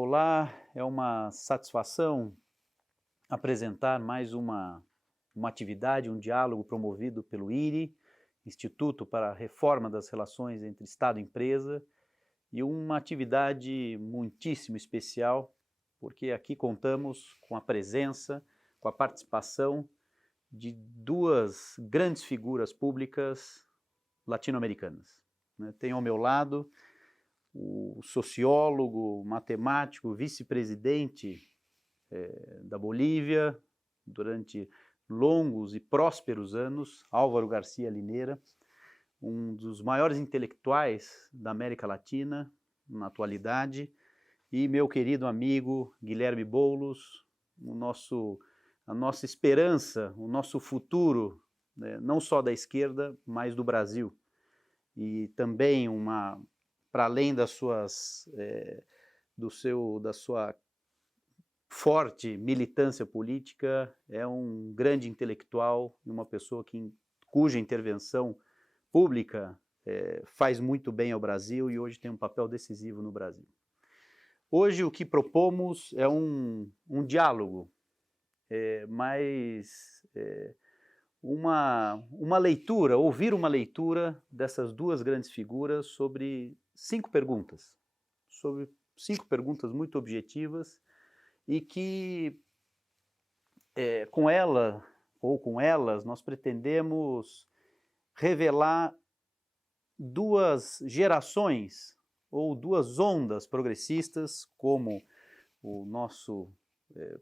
Olá, é uma satisfação apresentar mais uma atividade, um diálogo promovido pelo IRI, Instituto para a Reforma das Relações entre Estado e Empresa, e uma atividade muitíssimo especial, porque aqui contamos com a presença, com a participação de duas grandes figuras públicas latino-americanas, né? Tenho ao meu lado o sociólogo, matemático, vice-presidente da Bolívia, durante longos e prósperos anos, Álvaro Garcia Linera, um dos maiores intelectuais da América Latina na atualidade, e meu querido amigo Guilherme Boulos, a nossa esperança, o nosso futuro, né, não só da esquerda, mas do Brasil. E também para além das suas, da sua forte militância política, é um grande intelectual e uma pessoa cuja intervenção pública faz muito bem ao Brasil e hoje tem um papel decisivo no Brasil. Hoje o que propomos é um diálogo, mas uma leitura, ouvir uma leitura dessas duas grandes figuras sobre cinco perguntas muito objetivas e que com ela ou com elas nós pretendemos revelar duas gerações ou duas ondas progressistas, como o nosso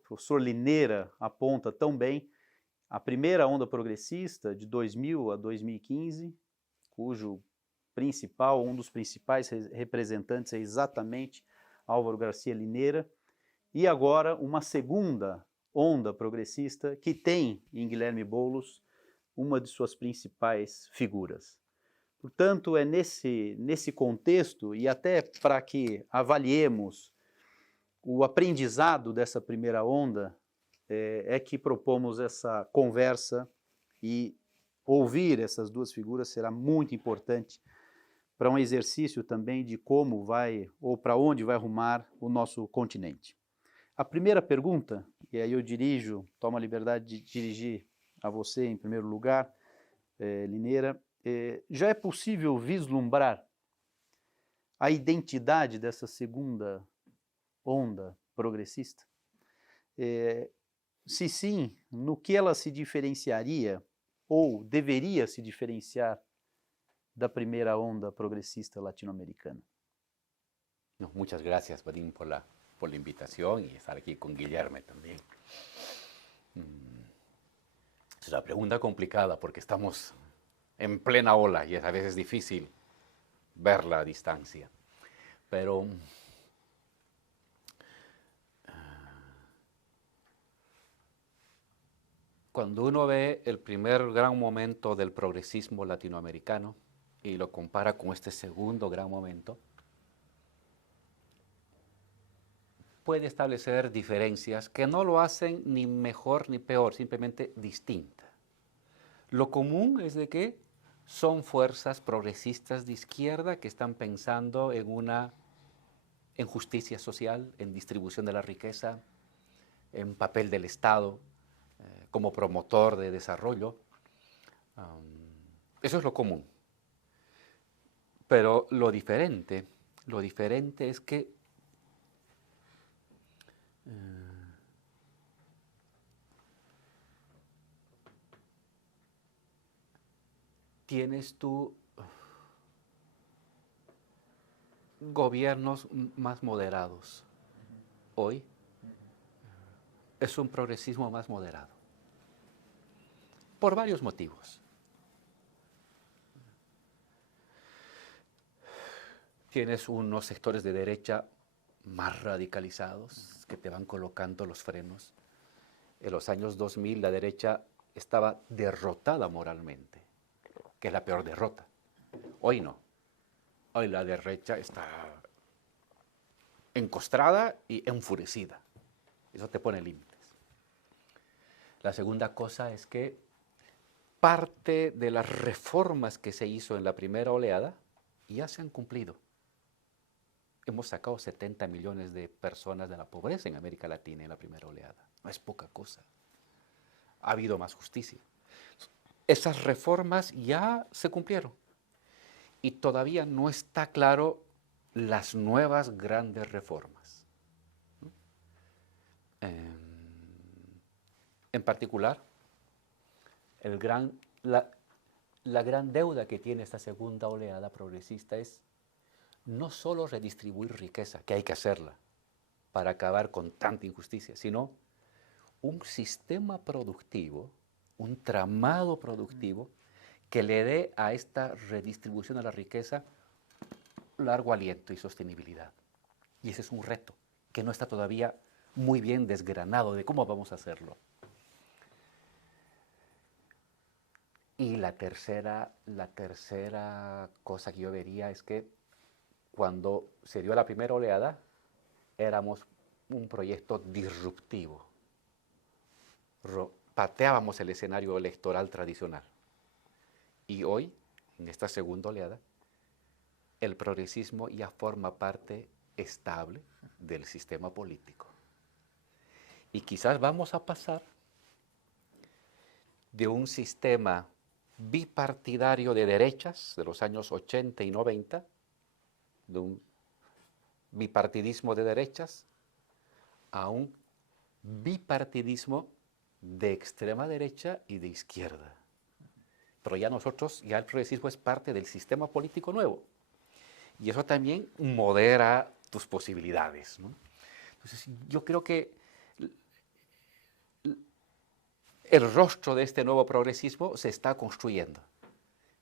professor Linera aponta tão bem. A primeira onda progressista, de 2000 a 2015, cujo um dos principais representantes é exatamente Álvaro Garcia Linera, e agora uma segunda onda progressista que tem em Guilherme Boulos uma de suas principais figuras. Portanto, é nesse contexto, e até para que avaliemos o aprendizado dessa primeira onda, é que propomos essa conversa, e ouvir essas duas figuras será muito importante para um exercício também de como vai, ou para onde vai rumar o nosso continente. A primeira pergunta, e aí eu tomo a liberdade de dirigir a você em primeiro lugar, Linera, já é possível vislumbrar a identidade dessa segunda onda progressista? Se sim, no que ela se diferenciaria ou deveria se diferenciar da primeira onda progressista latino-americana? No, muchas gracias, Vadim, por la invitación y estar aquí con Guillermo también. Es una pregunta complicada porque estamos en plena ola y es a veces difícil verla a distancia. Pero cuando uno ve el primer gran momento del progresismo latinoamericano y lo compara con este segundo gran momento, puede establecer diferencias que no lo hacen ni mejor ni peor, simplemente distinta. Lo común es de que son fuerzas progresistas de izquierda que están pensando en justicia social, en distribución de la riqueza, en papel del Estado como promotor de desarrollo. Eso es lo común. Pero lo diferente es que tienes tú gobiernos más moderados. Hoy es un progresismo más moderado, por varios motivos. Tienes unos sectores de derecha más radicalizados que te van colocando los frenos. En los años 2000 la derecha estaba derrotada moralmente, que es la peor derrota. Hoy no. Hoy la derecha está encostrada y enfurecida. Eso te pone límites. La segunda cosa es que parte de las reformas que se hizo en la primera oleada ya se han cumplido. hemos sacado 70 millones de personas de la pobreza en América Latina en la primera oleada. No es poca cosa. Ha habido más justicia. Esas reformas ya se cumplieron y todavía no está claro las nuevas grandes reformas. En particular, la gran deuda que tiene esta segunda oleada progresista es no solo redistribuir riqueza, que hay que hacerla para acabar con tanta injusticia, sino un sistema productivo, un tramado productivo que le dé a esta redistribución de la riqueza largo aliento y sostenibilidad. Y ese es un reto que no está todavía muy bien desgranado de cómo vamos a hacerlo. Y la tercera cosa que yo vería es que cuando se dio la primera oleada, éramos un proyecto disruptivo. Pateábamos el escenario electoral tradicional. Y hoy, en esta segunda oleada, el progresismo ya forma parte estable del sistema político. Y quizás vamos a pasar de un sistema bipartidario de derechas de los años 80 y 90, de un bipartidismo de derechas, a un bipartidismo de extrema derecha y de izquierda. Pero ya el progresismo es parte del sistema político nuevo. Y eso también modera tus posibilidades, ¿no? Entonces, yo creo que el rostro de este nuevo progresismo se está construyendo,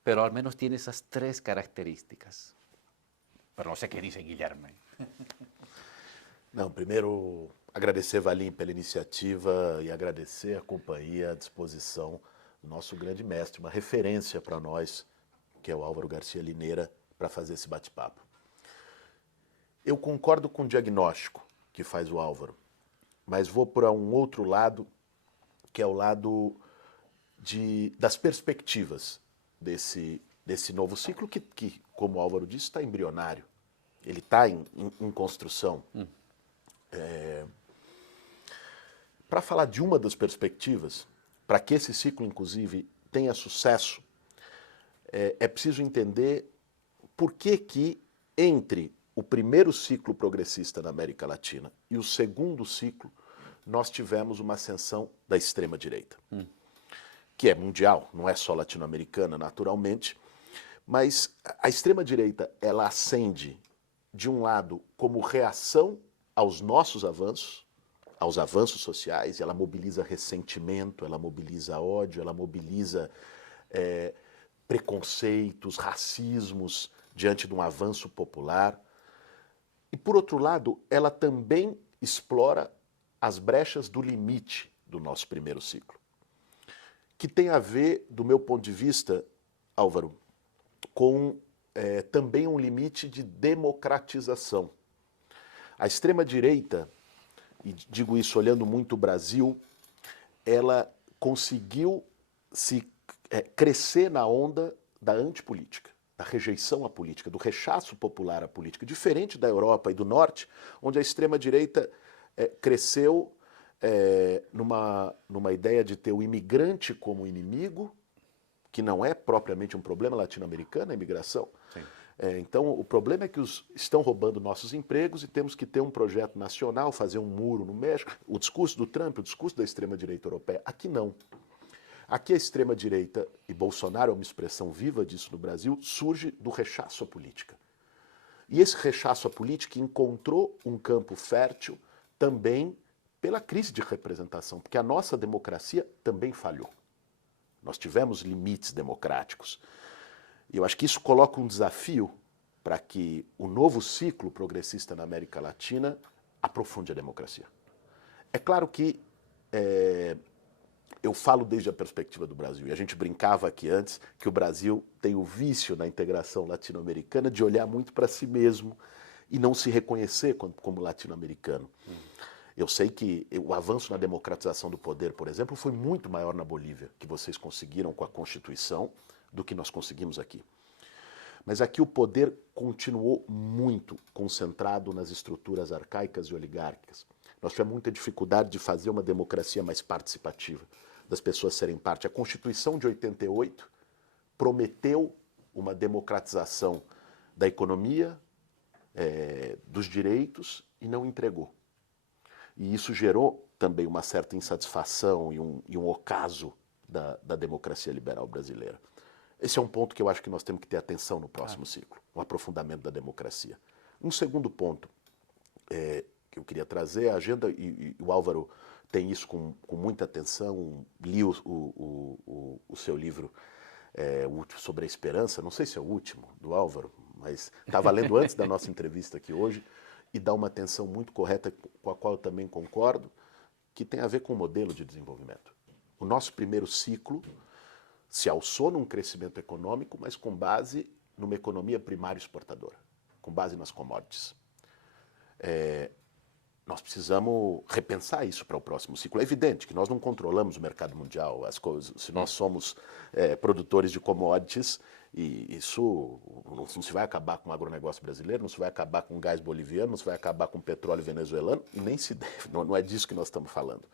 pero al menos tiene esas tres características. Pero no sé qué dice Guilherme. Não, primeiro, agradecer, Valim, pela iniciativa e agradecer a companhia, a disposição do nosso grande mestre, uma referência para nós, que é o Álvaro Garcia Lineira, para fazer esse bate-papo. Eu concordo com o diagnóstico que faz o Álvaro, mas vou para um outro lado, que é o lado das perspectivas desse novo ciclo que, como o Álvaro disse, está embrionário. Ele está em construção. Para falar de uma das perspectivas, para que esse ciclo, inclusive, tenha sucesso, é preciso entender por que entre o primeiro ciclo progressista na América Latina e o segundo ciclo, nós tivemos uma ascensão da extrema-direita, que é mundial, não é só latino-americana, naturalmente, mas a extrema-direita, ela ascende, de um lado, como reação aos nossos avanços, aos avanços sociais, ela mobiliza ressentimento, ela mobiliza ódio, ela mobiliza preconceitos, racismos diante de um avanço popular. E, por outro lado, ela também explora as brechas do limite do nosso primeiro ciclo, que tem a ver, do meu ponto de vista, Álvaro, com também um limite de democratização. A extrema-direita, e digo isso olhando muito o Brasil, ela conseguiu crescer na onda da antipolítica, da rejeição à política, do rechaço popular à política, diferente da Europa e do Norte, onde a extrema-direita cresceu numa ideia de ter o imigrante como inimigo, que não é propriamente um problema latino-americano, a imigração. Então, o problema é que estão roubando nossos empregos e temos que ter um projeto nacional, fazer um muro no México. O discurso do Trump, o discurso da extrema-direita europeia. Aqui não. Aqui a extrema-direita, e Bolsonaro é uma expressão viva disso no Brasil, surge do rechaço à política. E esse rechaço à política encontrou um campo fértil também pela crise de representação, porque a nossa democracia também falhou. Nós tivemos limites democráticos. E eu acho que isso coloca um desafio para que o novo ciclo progressista na América Latina aprofunde a democracia. É claro que eu falo desde a perspectiva do Brasil, e a gente brincava aqui antes que o Brasil tem o vício na integração latino-americana de olhar muito para si mesmo e não se reconhecer como latino-americano. Eu sei que o avanço na democratização do poder, por exemplo, foi muito maior na Bolívia, que vocês conseguiram com a Constituição, do que nós conseguimos aqui. Mas aqui o poder continuou muito concentrado nas estruturas arcaicas e oligárquicas. Nós tivemos muita dificuldade de fazer uma democracia mais participativa, das pessoas serem parte. A Constituição de 88 prometeu uma democratização da economia, dos direitos, e não entregou. E isso gerou também uma certa insatisfação e um ocaso da democracia liberal brasileira. Esse é um ponto que eu acho que nós temos que ter atenção no próximo ciclo, o aprofundamento da democracia. Um segundo ponto que eu queria trazer, a agenda, e o Álvaro tem isso com muita atenção, li o seu livro sobre a esperança, não sei se é o último, do Álvaro, mas estava lendo antes da nossa entrevista aqui hoje, e dá uma atenção muito correta, com a qual eu também concordo, que tem a ver com o modelo de desenvolvimento. O nosso primeiro ciclo se alçou num crescimento econômico, mas com base numa economia primária exportadora, com base nas commodities. Nós precisamos repensar isso para o próximo ciclo. É evidente que nós não controlamos o mercado mundial, as coisas. Se nós somos produtores de commodities, e isso não se vai acabar com o agronegócio brasileiro, não se vai acabar com o gás boliviano, não se vai acabar com o petróleo venezuelano, e nem se deve, não é disso que nós estamos falando.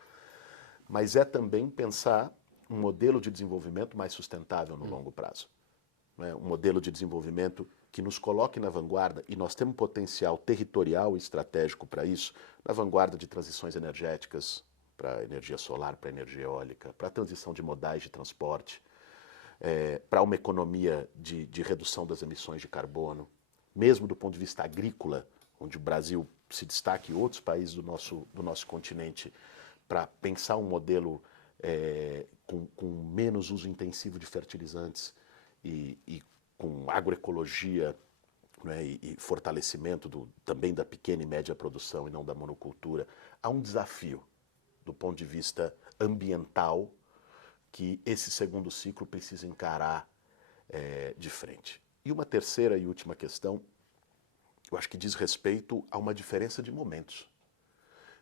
Mas é também pensar um modelo de desenvolvimento mais sustentável no longo prazo. Um modelo de desenvolvimento que nos coloque na vanguarda, e nós temos potencial territorial e estratégico para isso, na vanguarda de transições energéticas, para energia solar, para energia eólica, para a transição de modais de transporte, para uma economia de redução das emissões de carbono, mesmo do ponto de vista agrícola, onde o Brasil se destaca e outros países do nosso continente, para pensar um modelo com menos uso intensivo de fertilizantes e com agroecologia, né, e fortalecimento também da pequena e média produção e não da monocultura. Há um desafio do ponto de vista ambiental que esse segundo ciclo precisa encarar de frente. E uma terceira e última questão, eu acho que diz respeito a uma diferença de momentos.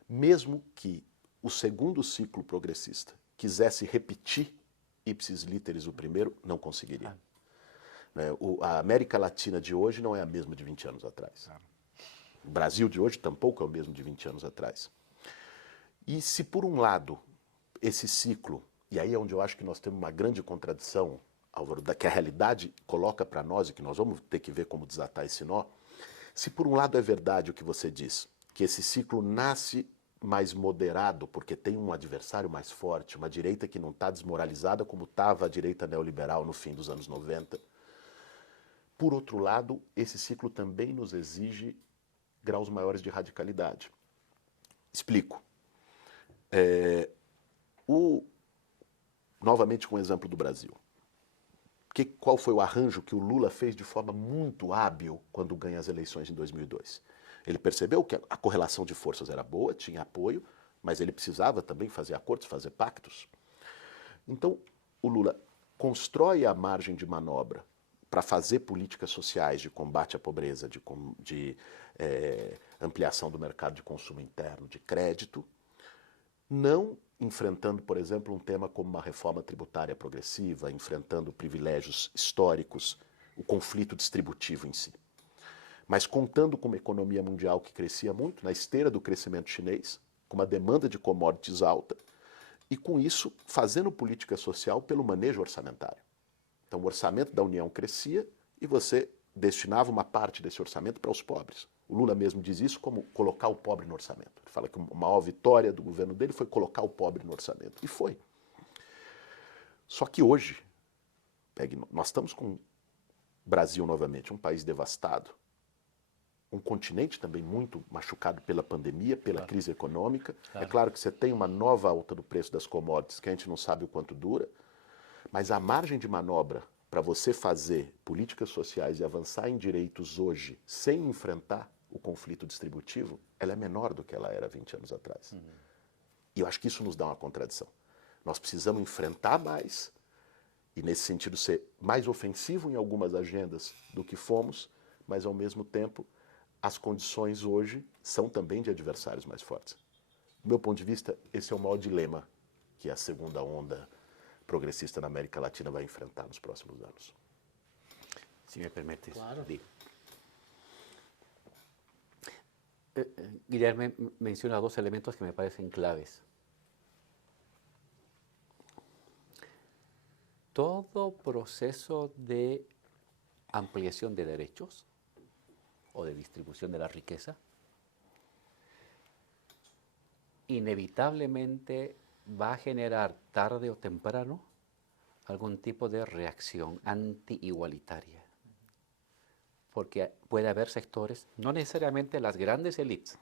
Mesmo que o segundo ciclo progressista quisesse repetir ipsis literis o primeiro, não conseguiria. A América Latina de hoje não é a mesma de 20 anos atrás. O Brasil de hoje tampouco é o mesmo de 20 anos atrás. E se por um lado esse ciclo, e aí é onde eu acho que nós temos uma grande contradição, Álvaro, que a realidade coloca para nós e que nós vamos ter que ver como desatar esse nó, se por um lado é verdade o que você diz, que esse ciclo nasce mais moderado porque tem um adversário mais forte, uma direita que não está desmoralizada como estava a direita neoliberal no fim dos anos 90, por outro lado, esse ciclo também nos exige graus maiores de radicalidade. Explico. Novamente com o exemplo do Brasil. Qual foi o arranjo que o Lula fez de forma muito hábil quando ganha as eleições em 2002? Ele percebeu que a correlação de forças era boa, tinha apoio, mas ele precisava também fazer acordos, fazer pactos. Então, o Lula constrói a margem de manobra para fazer políticas sociais de combate à pobreza, de ampliação do mercado de consumo interno, de crédito, não enfrentando, por exemplo, um tema como uma reforma tributária progressiva, enfrentando privilégios históricos, o conflito distributivo em si. Mas contando com uma economia mundial que crescia muito, na esteira do crescimento chinês, com uma demanda de commodities alta, e com isso fazendo política social pelo manejo orçamentário. Então o orçamento da União crescia e você destinava uma parte desse orçamento para os pobres. O Lula mesmo diz isso como colocar o pobre no orçamento. Ele fala que uma maior vitória do governo dele foi colocar o pobre no orçamento. E foi. Só que hoje, nós estamos com o Brasil novamente, um país devastado, um continente também muito machucado pela pandemia, pela crise econômica. É claro que você tem uma nova alta do preço das commodities que a gente não sabe o quanto dura, mas a margem de manobra para você fazer políticas sociais e avançar em direitos hoje sem enfrentar o conflito distributivo, ela é menor do que ela era 20 anos atrás. E eu acho que isso nos dá uma contradição. Nós precisamos enfrentar mais e, nesse sentido, ser mais ofensivo em algumas agendas do que fomos, mas, ao mesmo tempo, as condições hoje são também de adversários mais fortes. Do meu ponto de vista, esse é o maior dilema que a segunda onda progressista na América Latina vai enfrentar nos próximos anos. Si me permites. Claro. Di. Guillermo menciona dos elementos que me parecen claves. Todo proceso de ampliación de derechos o de distribución de la riqueza inevitablemente va a generar tarde o temprano algún tipo de reacción anti-igualitaria. Porque puede haber sectores, no necesariamente las grandes élites,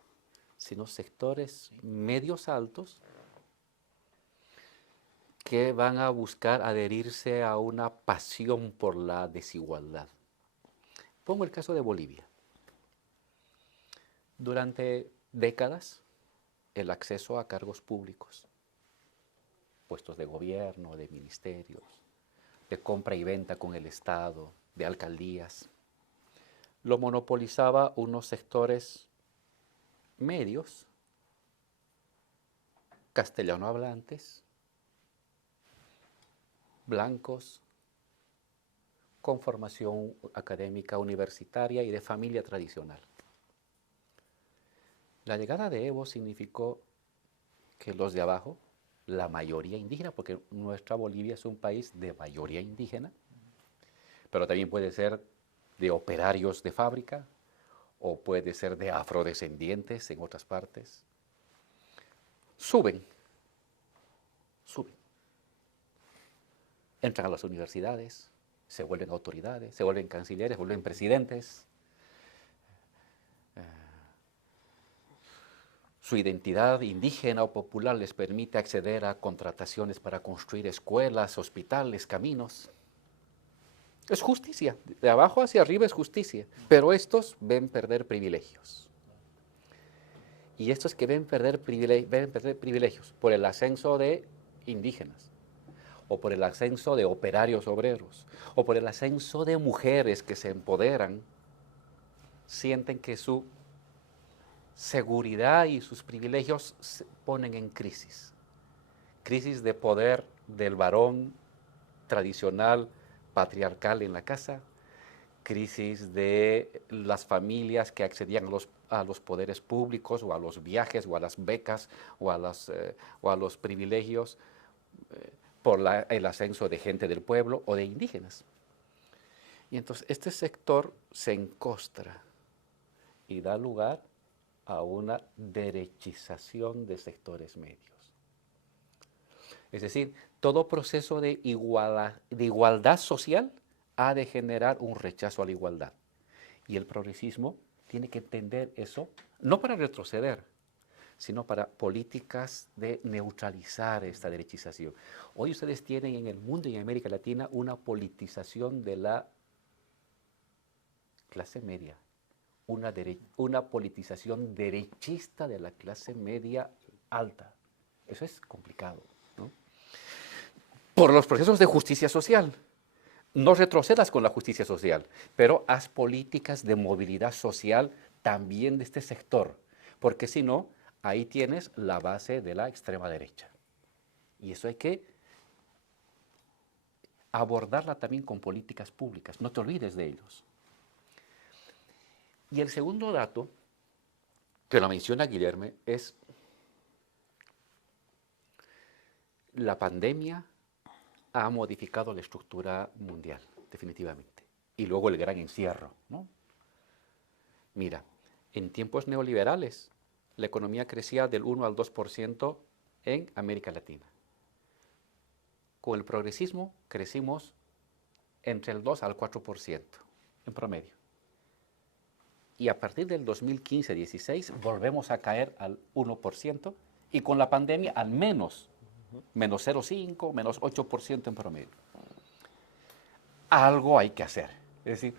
sino sectores medios altos que van a buscar adherirse a una pasión por la desigualdad. Pongo el caso de Bolivia. Durante décadas, el acceso a cargos públicos, puestos de gobierno, de ministerios, de compra y venta con el Estado, de alcaldías, lo monopolizaba unos sectores medios, castellano hablantes, blancos, con formación académica universitaria y de familia tradicional. La llegada de Evo significó que los de abajo, la mayoría indígena, porque nuestra Bolivia es un país de mayoría indígena, pero también puede ser de operarios de fábrica o puede ser de afrodescendientes en otras partes, suben, entran a las universidades, se vuelven autoridades, se vuelven cancilleres, se vuelven presidentes. Su identidad indígena o popular les permite acceder a contrataciones para construir escuelas, hospitales, caminos. Es justicia, de abajo hacia arriba es justicia, pero estos ven perder privilegios. Y estos que ven perder privilegios por el ascenso de indígenas, o por el ascenso de operarios obreros, o por el ascenso de mujeres que se empoderan, sienten que su seguridad y sus privilegios se ponen en crisis. Crisis de poder del varón tradicional, patriarcal en la casa, crisis de las familias que accedían a los poderes públicos o a los viajes o a las becas o a los privilegios por el ascenso de gente del pueblo o de indígenas. Y entonces este sector se encostra y da lugar a una derechización de sectores medios. Es decir, todo proceso de igualdad social ha de generar un rechazo a la igualdad. Y el progresismo tiene que entender eso, no para retroceder, sino para políticas de neutralizar esta derechización. Hoy ustedes tienen en el mundo y en América Latina una politización de la clase media, una politización derechista de la clase media alta. Eso es complicado, ¿no? Por los procesos de justicia social. No retrocedas con la justicia social, pero haz políticas de movilidad social también de este sector, porque si no, ahí tienes la base de la extrema derecha. Y eso hay que abordarla también con políticas públicas, no te olvides de ellos. Y el segundo dato, que lo menciona Guillermo, es la pandemia ha modificado la estructura mundial, definitivamente. Y luego el gran encierro, ¿no? Mira, en tiempos neoliberales, la economía crecía del 1 al 2% en América Latina. Con el progresismo crecimos entre el 2 al 4% en promedio. Y a partir del 2015-16 volvemos a caer al 1% y con la pandemia al menos 0,5, menos 8% en promedio. Algo hay que hacer. Es decir,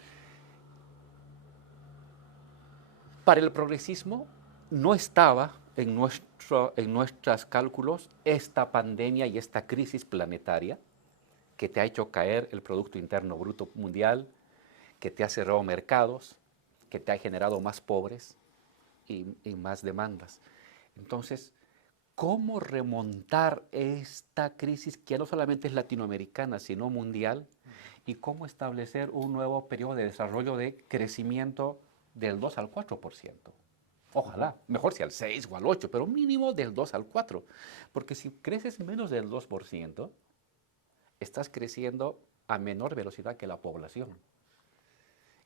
para el progresismo no estaba en nuestros cálculos esta pandemia y esta crisis planetaria que te ha hecho caer el Producto Interno Bruto Mundial, que te ha cerrado mercados, que te ha generado más pobres y más demandas. Entonces, ¿cómo remontar esta crisis que no solamente es latinoamericana, sino mundial? y cómo establecer un nuevo periodo de desarrollo de crecimiento del 2 al 4%. Ojalá, mejor si al 6 o al 8, pero mínimo del 2 al 4. Porque si creces menos del 2%, estás creciendo a menor velocidad que la población.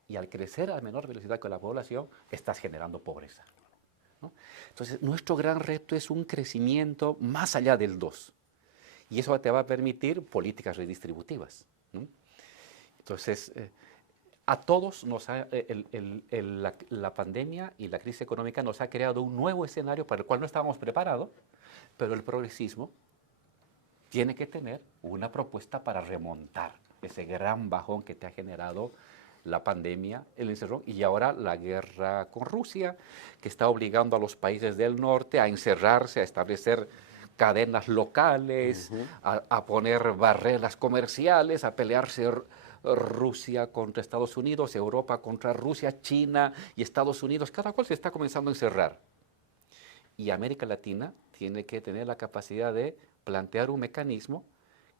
Y al crecer a menor velocidad que la población, estás generando pobreza, ¿no? Entonces, nuestro gran reto es un crecimiento más allá del 2. Y eso te va a permitir políticas redistributivas, ¿no? Entonces, a todos la pandemia y la crisis económica nos ha creado un nuevo escenario para el cual no estábamos preparados, pero el progresismo tiene que tener una propuesta para remontar ese gran bajón que te ha generado la pandemia, el encerrón y ahora la guerra con Rusia, que está obligando a los países del norte a encerrarse, a establecer cadenas locales, a poner barreras comerciales, a pelearse Rusia contra Estados Unidos, Europa contra Rusia, China y Estados Unidos, cada cual se está comenzando a encerrar. Y América Latina tiene que tener la capacidad de plantear un mecanismo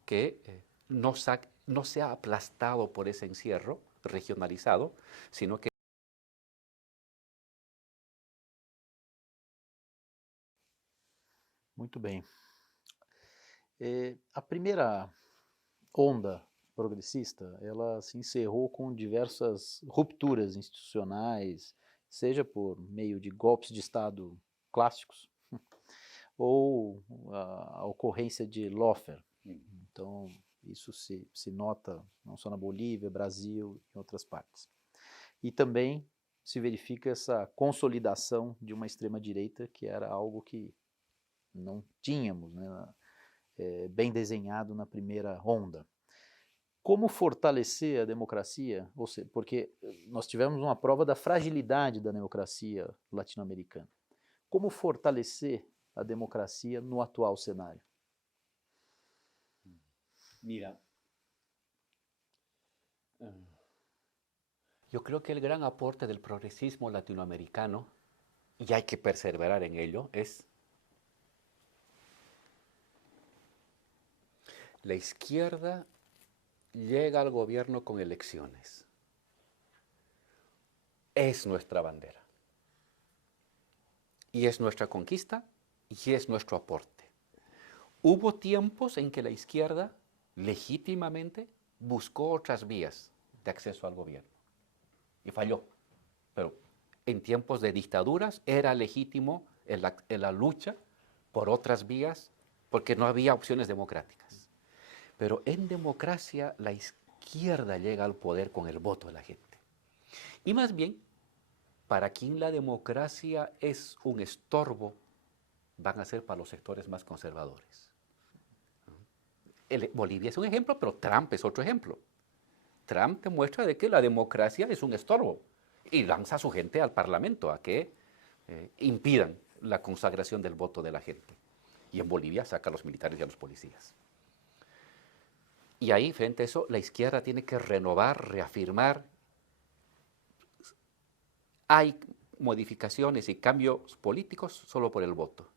que no sea aplastado por ese encierro regionalizado, sino que... Muito bem. A primeira onda progressista, ela se encerrou com diversas rupturas institucionais, seja por meio de golpes de Estado clássicos, ou a ocorrência de lawfare. Então, isso se nota não só na Bolívia, Brasil e em outras partes. E também se verifica essa consolidação de uma extrema-direita, que era algo que não tínhamos, né, bem desenhado na primeira onda. Como fortalecer a democracia? Ou seja, porque nós tivemos uma prova da fragilidade da democracia latino-americana. Como fortalecer a democracia no atual cenário? Mira, yo creo que el gran aporte del progresismo latinoamericano, y hay que perseverar en ello, es la izquierda llega al gobierno con elecciones. Es nuestra bandera. Y es nuestra conquista y es nuestro aporte. Hubo tiempos en que la izquierda legítimamente buscó otras vías de acceso al gobierno y falló. Pero en tiempos de dictaduras era legítimo en la lucha por otras vías porque no había opciones democráticas. Pero en democracia la izquierda llega al poder con el voto de la gente. Y más bien, para quien la democracia es un estorbo, van a ser para los sectores más conservadores. Bolivia es un ejemplo, pero Trump es otro ejemplo. Trump demuestra de que la democracia es un estorbo y lanza a su gente al parlamento a que impidan la consagración del voto de la gente. Y en Bolivia saca a los militares y a los policías. Y ahí, frente a eso, la izquierda tiene que renovar, reafirmar. Hay modificaciones y cambios políticos solo por el voto,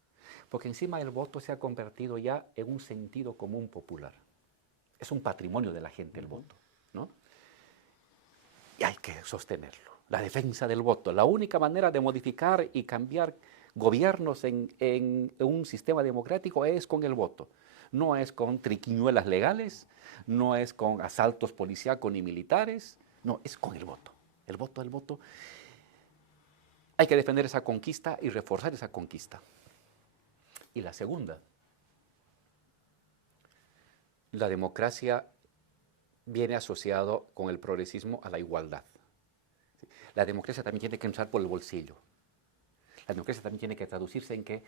porque encima el voto se ha convertido ya en un sentido común popular. Es un patrimonio de la gente el voto, ¿no? Y hay que sostenerlo. La defensa del voto. La única manera de modificar y cambiar gobiernos en un sistema democrático es con el voto. No es con triquiñuelas legales, no es con asaltos policíacos ni militares, no, es con el voto. El voto. Hay que defender esa conquista y reforzar esa conquista. Y la segunda, la democracia viene asociado con el progresismo a la igualdad. La democracia también tiene que entrar por el bolsillo. La democracia también tiene que traducirse en que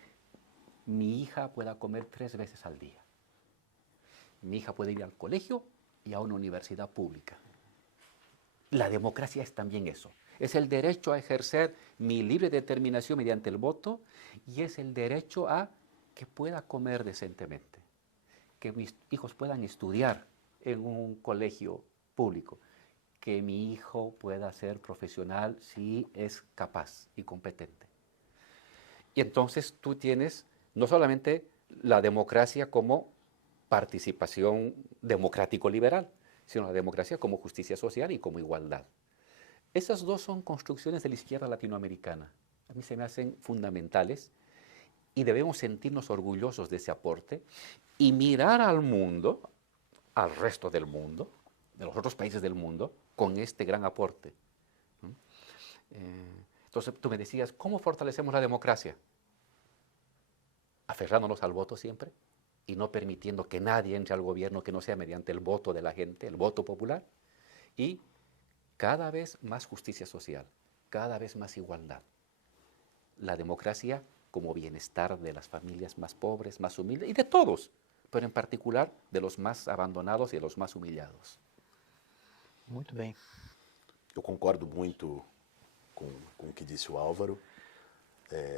mi hija pueda comer 3 veces al día. Mi hija puede ir al colegio y a una universidad pública. La democracia es también eso. Es el derecho a ejercer mi libre determinación mediante el voto y es el derecho a que pueda comer decentemente, que mis hijos puedan estudiar en un colegio público, que mi hijo pueda ser profesional si es capaz y competente. Y entonces tú tienes no solamente la democracia como participación democrático-liberal, sino la democracia como justicia social y como igualdad. Esas dos son construcciones de la izquierda latinoamericana. A mí se me hacen fundamentales y debemos sentirnos orgullosos de ese aporte y mirar al mundo, al resto del mundo, de los otros países del mundo, con este gran aporte. Entonces tú me decías, ¿cómo fortalecemos la democracia? Aferrándonos al voto siempre y no permitiendo que nadie entre al gobierno que no sea mediante el voto de la gente, el voto popular, y cada vez más justicia social, cada vez más igualdad. La democracia como bienestar de las familias más pobres, más humildes y de todos, pero en particular de los más abandonados y de los más humillados. Muito bem. Eu concordo muito com o que disse o Álvaro.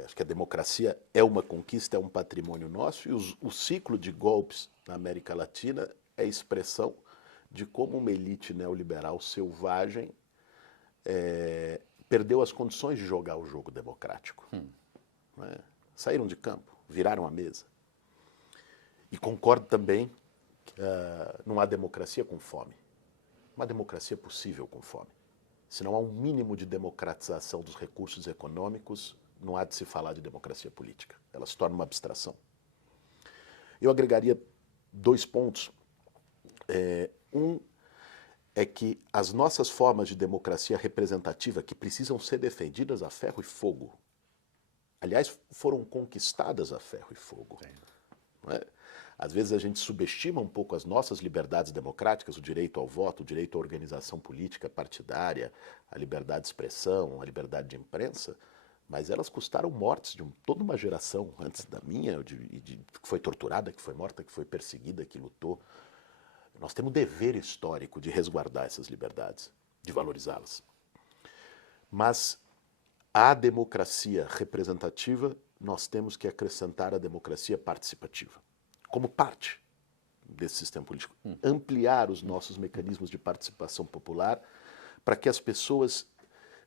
Acho que a democracia é uma conquista, é um patrimônio nosso, e o ciclo de golpes na América Latina é expressão de como uma elite neoliberal selvagem perdeu as condições de jogar o jogo democrático. Né? Saíram de campo, viraram a mesa. E concordo também que não há democracia com fome. Uma democracia possível com fome. Se não há um mínimo de democratização dos recursos econômicos, não há de se falar de democracia política. Ela se torna uma abstração. Eu agregaria 2 pontos. Um é que as nossas formas de democracia representativa, que precisam ser defendidas a ferro e fogo, aliás, foram conquistadas a ferro e fogo. Não é? Às vezes a gente subestima um pouco as nossas liberdades democráticas, o direito ao voto, o direito à organização política partidária, a liberdade de expressão, a liberdade de imprensa, mas elas custaram mortes de toda uma geração antes da minha, que foi torturada, que foi morta, que foi perseguida, que lutou. Nós temos o dever histórico de resguardar essas liberdades, de valorizá-las. Mas à democracia representativa, nós temos que acrescentar a democracia participativa, como parte desse sistema político. Ampliar os nossos mecanismos de participação popular para que as pessoas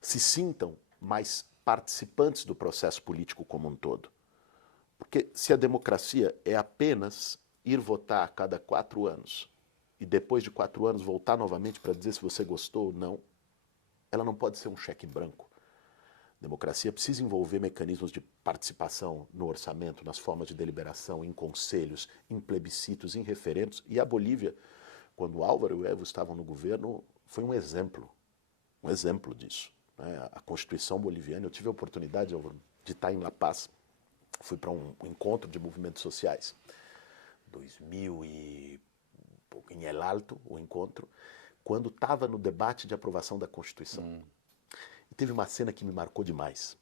se sintam mais participantes do processo político como um todo. Porque se a democracia é apenas ir votar a cada 4 anos e depois de 4 anos voltar novamente para dizer se você gostou ou não, ela não pode ser um cheque em branco. Democracia precisa envolver mecanismos de participação no orçamento, nas formas de deliberação, em conselhos, em plebiscitos, em referendos. E a Bolívia, quando o Álvaro e o Evo estavam no governo, foi um exemplo disso. Né? A Constituição boliviana, eu tive a oportunidade, Álvaro, de estar em La Paz, fui para um encontro de movimentos sociais, 2000 e em El Alto, o encontro, quando estava no debate de aprovação da Constituição. E teve uma cena que me marcou demais.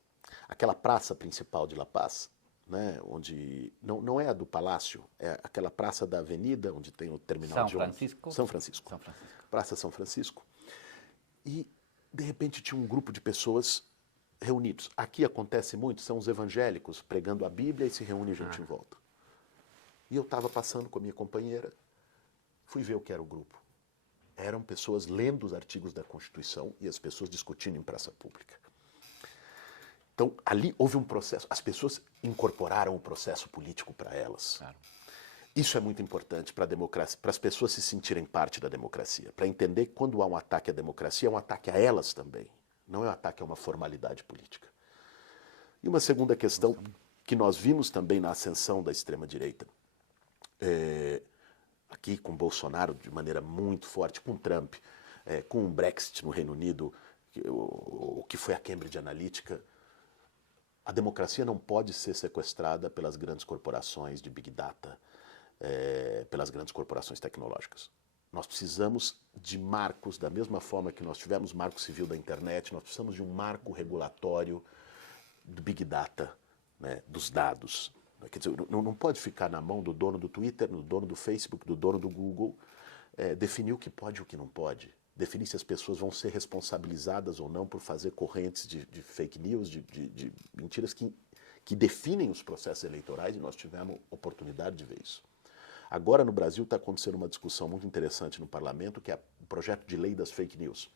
Aquela praça principal de La Paz, né, onde não é a do Palácio, é aquela praça da Avenida, onde tem o terminal de ônibus. São Francisco. Praça São Francisco. E, de repente, tinha um grupo de pessoas reunidos. Aqui acontece muito, são os evangélicos pregando a Bíblia e se reúne gente em volta. E eu estava passando com a minha companheira, fui ver o que era o grupo. Eram pessoas lendo os artigos da Constituição e as pessoas discutindo em praça pública. Então, ali houve um processo, as pessoas incorporaram o processo político para elas. Claro. Isso é muito importante para a democracia, para as pessoas se sentirem parte da democracia, para entender que quando há um ataque à democracia, é um ataque a elas também, não é um ataque a uma formalidade política. E uma segunda questão que nós vimos também na ascensão da extrema-direita, aqui com Bolsonaro de maneira muito forte, com Trump, com o Brexit no Reino Unido, o que foi a Cambridge Analytica. A democracia não pode ser sequestrada pelas grandes corporações de Big Data, pelas grandes corporações tecnológicas. Nós precisamos de marcos, da mesma forma que nós tivemos marco civil da internet, nós precisamos de um marco regulatório do Big Data, né, dos dados. Quer dizer, não pode ficar na mão do dono do Twitter, do dono do Facebook, do dono do Google, definir o que pode e o que não pode. Definir se as pessoas vão ser responsabilizadas ou não por fazer correntes de fake news, de mentiras que definem os processos eleitorais, e nós tivemos oportunidade de ver isso. Agora no Brasil está acontecendo uma discussão muito interessante no parlamento, que é o projeto de lei das fake news,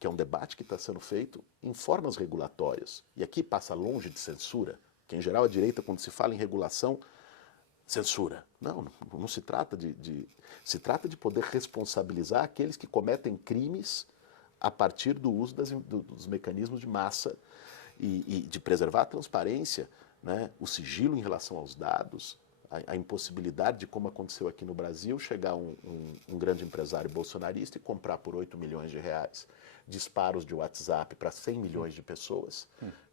que é um debate que está sendo feito em formas regulatórias. E aqui passa longe de censura, que em geral a direita, quando se fala em regulação, censura. Não se trata se trata de poder responsabilizar aqueles que cometem crimes a partir do uso dos mecanismos de massa e de preservar a transparência, né, o sigilo em relação aos dados, a impossibilidade de, como aconteceu aqui no Brasil, chegar um grande empresário bolsonarista e comprar por 8 milhões de reais disparos de WhatsApp para 100 milhões de pessoas,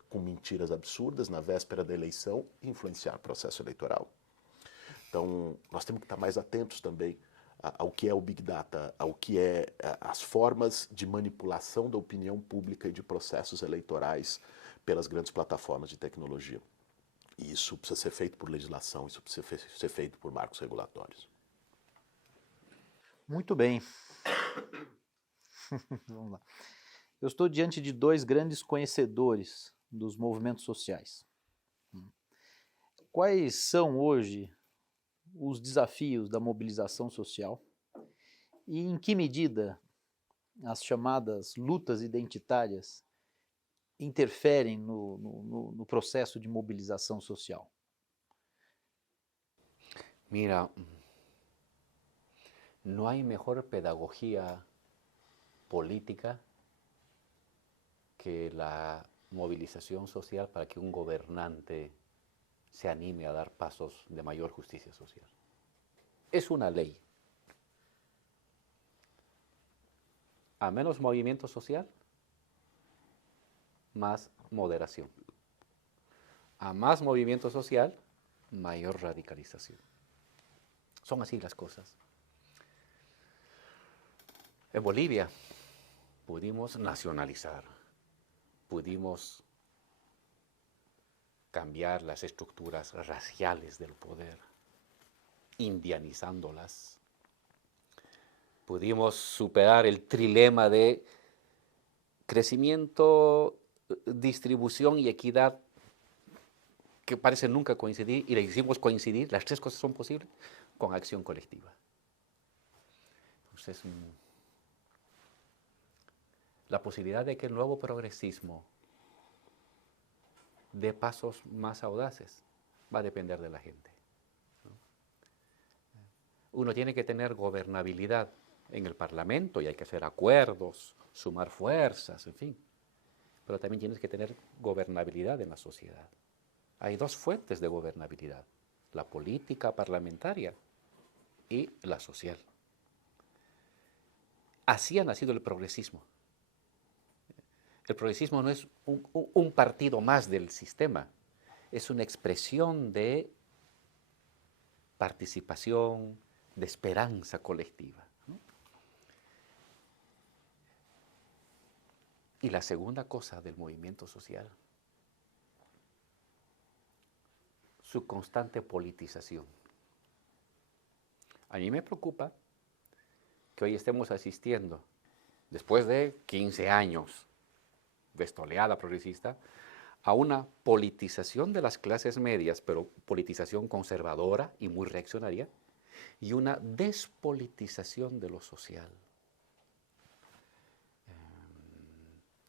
com mentiras absurdas na véspera da eleição e influenciar o processo eleitoral. Então, nós temos que estar mais atentos também ao que é o Big Data, ao que é as formas de manipulação da opinião pública e de processos eleitorais pelas grandes plataformas de tecnologia. E isso precisa ser feito por legislação, isso precisa ser feito por marcos regulatórios. Muito bem. Vamos lá. Eu estou diante de dois grandes conhecedores dos movimentos sociais. Quais são hoje os desafios da mobilização social e em que medida as chamadas lutas identitárias interferem no processo de mobilização social? Mira, no hay mejor pedagogía política que la movilización social para que un gobernante se anime a dar pasos de mayor justicia social. Es una ley. A menos movimiento social, más moderación. A más movimiento social, mayor radicalización. Son así las cosas. En Bolivia pudimos nacionalizar, pudimos cambiar las estructuras raciales del poder, indianizándolas. Pudimos superar el trilema de crecimiento, distribución y equidad que parece nunca coincidir, y le hicimos coincidir, las tres cosas son posibles, con acción colectiva. Entonces, la posibilidad de que el nuevo progresismo dé pasos más audaces va a depender de la gente, ¿no? Uno tiene que tener gobernabilidad en el Parlamento y hay que hacer acuerdos, sumar fuerzas, en fin. Pero también tienes que tener gobernabilidad en la sociedad. Hay dos fuentes de gobernabilidad, la política parlamentaria y la social. Así ha nacido el progresismo. El progresismo no es un partido más del sistema, es una expresión de participación, de esperanza colectiva, ¿no? Y la segunda cosa del movimiento social, su constante politización. A mí me preocupa que hoy estemos asistiendo, después de 15 años de esta oleada progresista, a una politización de las clases medias, pero politización conservadora y muy reaccionaria, y una despolitización de lo social.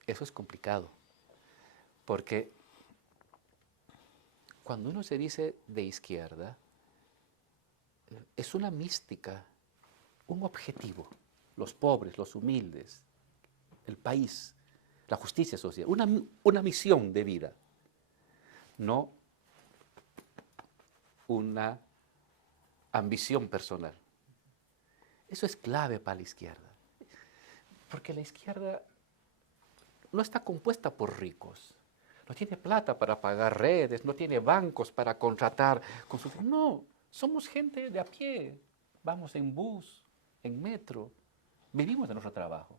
Eso es complicado, porque cuando uno se dice de izquierda, es una mística, un objetivo, los pobres, los humildes, el país, la justicia social, una misión de vida, no una ambición personal. Eso es clave para la izquierda, porque la izquierda no está compuesta por ricos, no tiene plata para pagar redes, no tiene bancos para contratar consultores. No, somos gente de a pie, vamos en bus, en metro, vivimos de nuestro trabajo.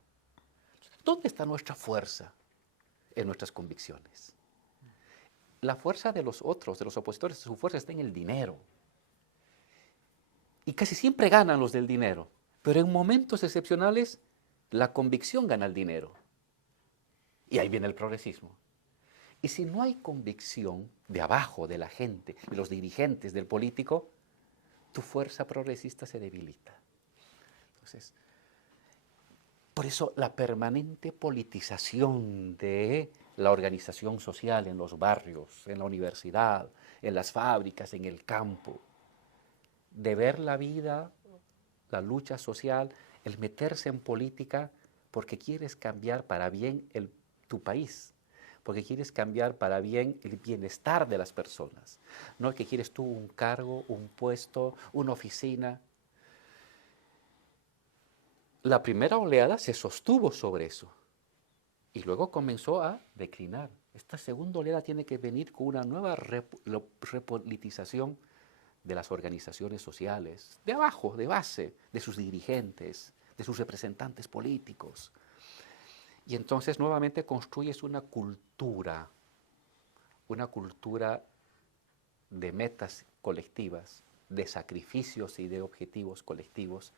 ¿Dónde está nuestra fuerza? En nuestras convicciones. La fuerza de los otros, de los opositores, su fuerza está en el dinero. Y casi siempre ganan los del dinero, pero en momentos excepcionales la convicción gana el dinero. Y ahí viene el progresismo. Y si no hay convicción de abajo, de la gente, de los dirigentes, del político, tu fuerza progresista se debilita. Entonces, por eso la permanente politización de la organización social en los barrios, en la universidad, en las fábricas, en el campo, de ver la vida, la lucha social, el meterse en política porque quieres cambiar para bien tu país, porque quieres cambiar para bien el bienestar de las personas. No es que quieres tú un cargo, un puesto, una oficina. La primera oleada se sostuvo sobre eso y luego comenzó a declinar. Esta segunda oleada tiene que venir con una nueva repolitización de las organizaciones sociales, de abajo, de base, de sus dirigentes, de sus representantes políticos. Y entonces nuevamente construyes una cultura de metas colectivas, de sacrificios y de objetivos colectivos,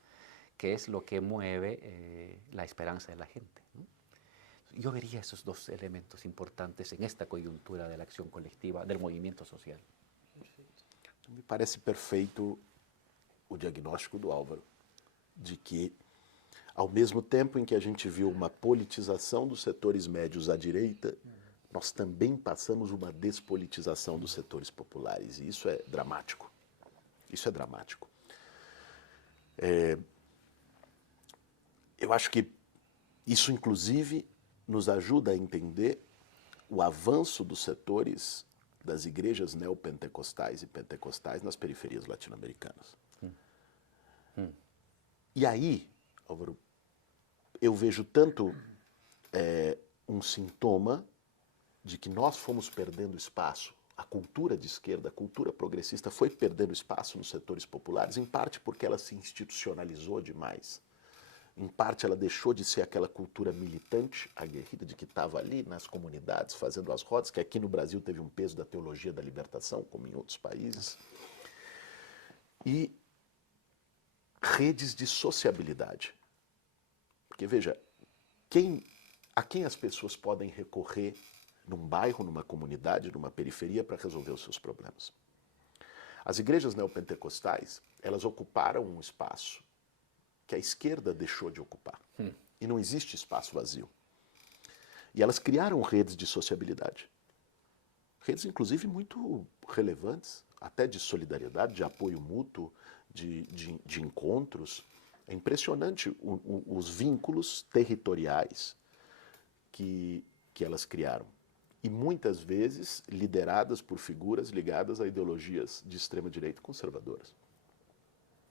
que es lo que mueve la esperanza de la gente, ¿no? Yo vería esos dos elementos importantes en esta coyuntura de la acción colectiva, del movimiento social. Me parece perfeito o diagnóstico do Álvaro, de que, ao mesmo tempo em que a gente viu uma politização dos setores médios à direita, nós também passamos uma despolitização dos setores populares, e isso é dramático. Isso é dramático. Eu acho que isso, inclusive, nos ajuda a entender o avanço dos setores das igrejas neopentecostais e pentecostais nas periferias latino-americanas. E aí, Álvaro, eu vejo tanto um sintoma de que nós fomos perdendo espaço, a cultura de esquerda, a cultura progressista foi perdendo espaço nos setores populares, em parte porque ela se institucionalizou demais. Em parte, ela deixou de ser aquela cultura militante, aguerrida, de que estava ali nas comunidades, fazendo as rodas, que aqui no Brasil teve um peso da teologia da libertação, como em outros países. E redes de sociabilidade. Porque, veja, a quem as pessoas podem recorrer num bairro, numa comunidade, numa periferia, para resolver os seus problemas? As igrejas neopentecostais, elas ocuparam um espaço que a esquerda deixou de ocupar. E não existe espaço vazio. E elas criaram redes de sociabilidade. Redes, inclusive, muito relevantes, até de solidariedade, de apoio mútuo, de encontros. É impressionante os vínculos territoriais que elas criaram. E muitas vezes lideradas por figuras ligadas a ideologias de extrema-direita conservadoras.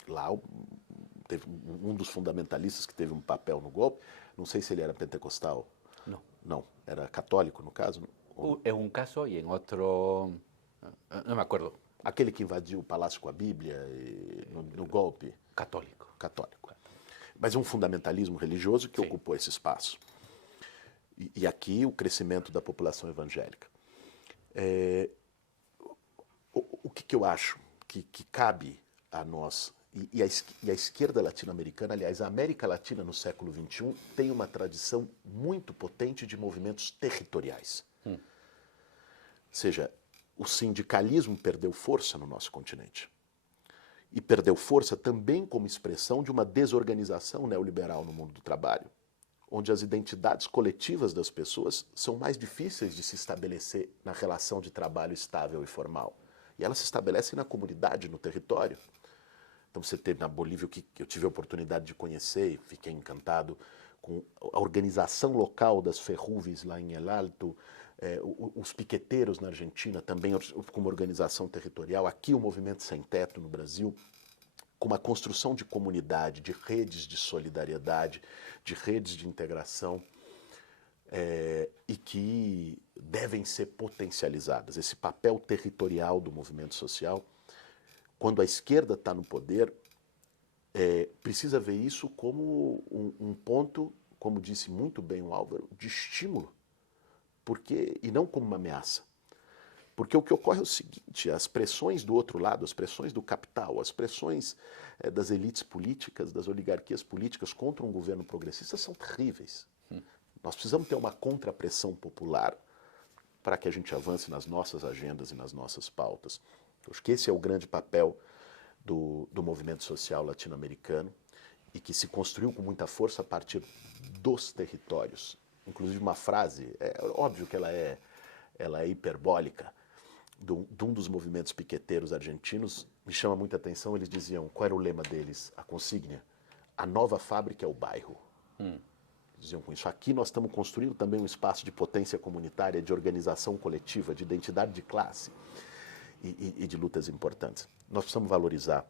Lá, teve um dos fundamentalistas que teve um papel no golpe, não sei se ele era pentecostal. Não. Não, era católico no caso. Em um caso e em outro, não me acordo. Aquele que invadiu o palácio com a Bíblia no golpe. Católico. Católico. Mas um fundamentalismo religioso que Sim. ocupou esse espaço. E aqui o crescimento da população evangélica. O que eu acho que cabe a nós, e a esquerda latino-americana, aliás, a América Latina no século XXI, tem uma tradição muito potente de movimentos territoriais. Ou seja, o sindicalismo perdeu força no nosso continente. E perdeu força também como expressão de uma desorganização neoliberal no mundo do trabalho, onde as identidades coletivas das pessoas são mais difíceis de se estabelecer na relação de trabalho estável e formal. E elas se estabelecem na comunidade, no território. Então você teve na Bolívia, que eu tive a oportunidade de conhecer e fiquei encantado com a organização local das ferrovias lá em El Alto, os piqueteiros na Argentina também com uma organização territorial, aqui o Movimento Sem Teto no Brasil, com uma construção de comunidade, de redes de solidariedade, de redes de integração, e que devem ser potencializadas. Esse papel territorial do movimento social, quando a esquerda está no poder, precisa ver isso como um ponto, como disse muito bem o Álvaro, de estímulo, e não como uma ameaça. Porque o que ocorre é o seguinte, as pressões do outro lado, as pressões do capital, as pressões das elites políticas, das oligarquias políticas contra um governo progressista são terríveis. Nós precisamos ter uma contrapressão popular para que a gente avance nas nossas agendas e nas nossas pautas. Acho que esse é o grande papel do movimento social latino-americano e que se construiu com muita força a partir dos territórios. Inclusive uma frase, é óbvio que ela é hiperbólica, de um dos movimentos piqueteiros argentinos, me chama muita atenção, eles diziam, qual era o lema deles, a consígnia? A nova fábrica é o bairro. Diziam com isso, aqui nós estamos construindo também um espaço de potência comunitária, de organização coletiva, de identidade de classe e de lutas importantes. Nós precisamos valorizar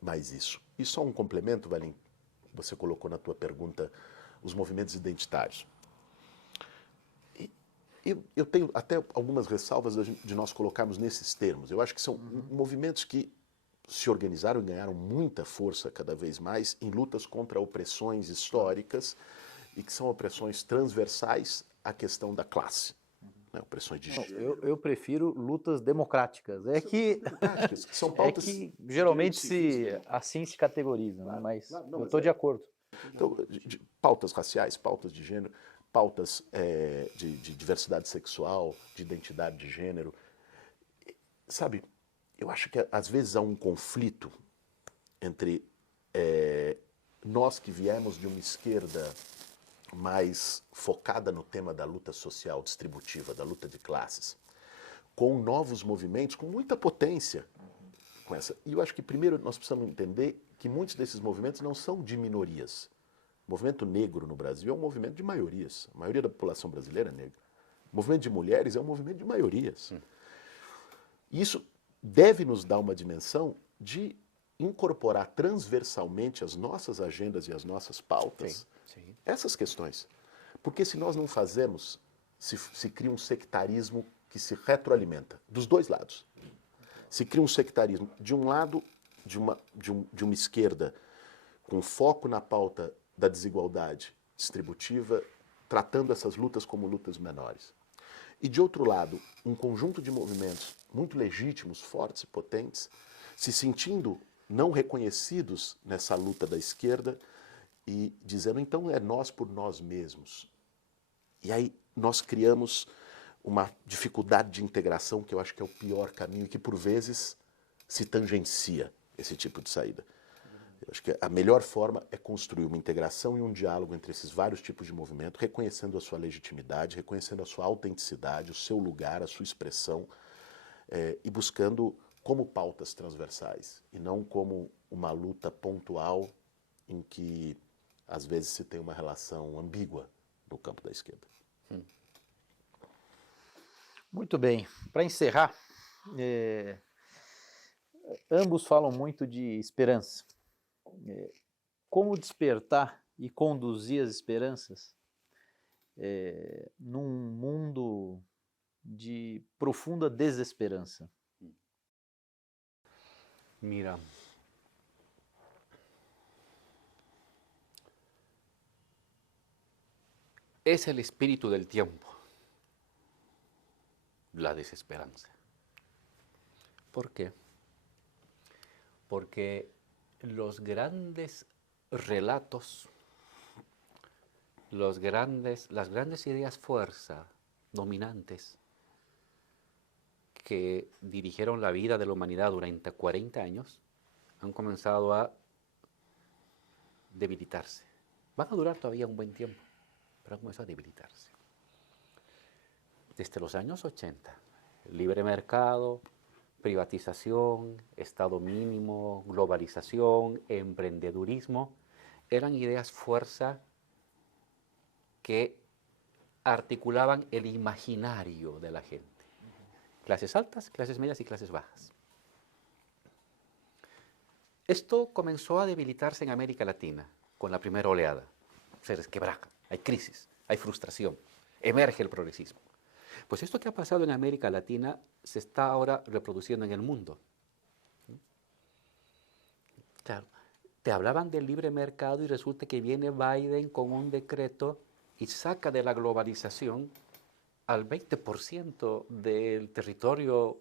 mais isso. E só um complemento, Valim, você colocou na tua pergunta os movimentos identitários. Eu tenho até algumas ressalvas de nós colocarmos nesses termos. Eu acho que são movimentos que se organizaram e ganharam muita força cada vez mais em lutas contra opressões históricas e que são opressões transversais à questão da classe. Né? Opressões de gênero. Eu prefiro lutas democráticas. É que, Democráticas, que são pautas geralmente civis, assim se categoriza, né? Mas Não, eu estou de acordo. Então, pautas raciais, pautas de gênero, pautas de diversidade sexual, de identidade de gênero. Sabe, eu acho que às vezes há um conflito entre nós que viemos de uma esquerda mais focada no tema da luta social distributiva, da luta de classes, com novos movimentos, com muita potência. E eu acho que primeiro nós precisamos entender que muitos desses movimentos não são de minorias. O movimento negro no Brasil é um movimento de maiorias. A maioria da população brasileira é negra. O movimento de mulheres é um movimento de maiorias. E isso deve nos dar uma dimensão de incorporar transversalmente as nossas agendas e as nossas pautas essas questões. Porque se nós não fazermos, se cria um sectarismo que se retroalimenta, dos dois lados. Se cria um sectarismo, de um lado, de uma esquerda com foco na pauta da desigualdade distributiva, tratando essas lutas como lutas menores. E, de outro lado, um conjunto de movimentos muito legítimos, fortes e potentes, se sentindo não reconhecidos nessa luta da esquerda e dizendo, então é nós por nós mesmos. E aí nós criamos uma dificuldade de integração que eu acho que é o pior caminho e que, por vezes, se tangencia esse tipo de saída. Eu acho que a melhor forma é construir uma integração e um diálogo entre esses vários tipos de movimento, reconhecendo a sua legitimidade, reconhecendo a sua autenticidade, o seu lugar, a sua expressão, e buscando como pautas transversais, e não como uma luta pontual em que, às vezes, se tem uma relação ambígua no campo da esquerda. Muito bem. Para encerrar, ambos falam muito de esperança. Como despertar e conduzir as esperanças num mundo de profunda desesperança? Mira, es el espíritu del tiempo, la desesperanza. ¿Por qué? Porque los grandes relatos, las grandes ideas fuerza dominantes que dirigieron la vida de la humanidad durante 40 años han comenzado a debilitarse. Van a durar todavía un buen tiempo, pero han comenzado a debilitarse. Desde los años 80, libre mercado, privatización, Estado mínimo, globalización, emprendedurismo, eran ideas fuerza que articulaban el imaginario de la gente. Clases altas, clases medias y clases bajas. Esto comenzó a debilitarse en América Latina con la primera oleada. Se resquebraja, hay crisis, hay frustración, emerge el progresismo. Pues esto que ha pasado en América Latina se está ahora reproduciendo en el mundo. Claro, te hablaban del libre mercado y resulta que viene Biden con un decreto y saca de la globalización al 20% del territorio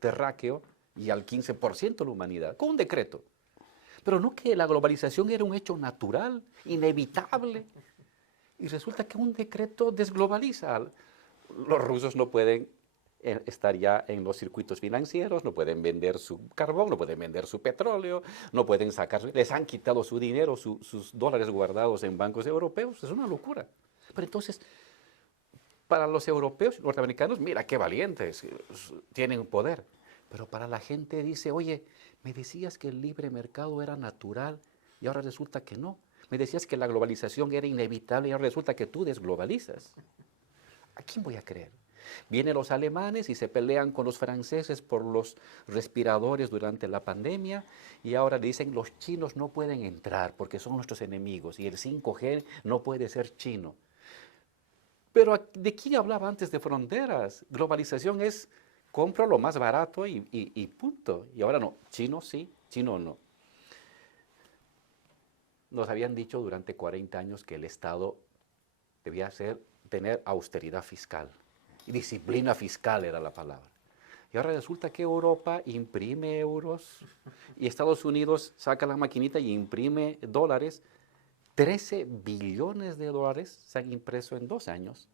terráqueo y al 15% de la humanidad, con un decreto. Pero no que la globalización era un hecho natural, inevitable, y resulta que un decreto desglobaliza. Los rusos no pueden estar ya en los circuitos financieros, no pueden vender su carbón, no pueden vender su petróleo, no pueden sacar, les han quitado su dinero, sus dólares guardados en bancos europeos, es una locura. Pero entonces, Para los europeos y norteamericanos, mira qué valientes, tienen poder. Pero para la gente dice, oye, me decías que el libre mercado era natural y ahora resulta que no. Me decías que la globalización era inevitable y ahora resulta que tú desglobalizas. ¿A quién voy a creer? Vienen los alemanes y se pelean con los franceses por los respiradores durante la pandemia y ahora dicen los chinos no pueden entrar porque son nuestros enemigos y el 5G no puede ser chino. Pero ¿de quién hablaba antes de fronteras? Globalización es compro lo más barato y punto. Y ahora no, chino sí, chino no. Nos habían dicho durante 40 años que el Estado debía tener austeridad fiscal. Y disciplina fiscal era la palabra. Y ahora resulta que Europa imprime euros y Estados Unidos saca la maquinita y imprime dólares. 13 billones de dólares se han impreso en 2 años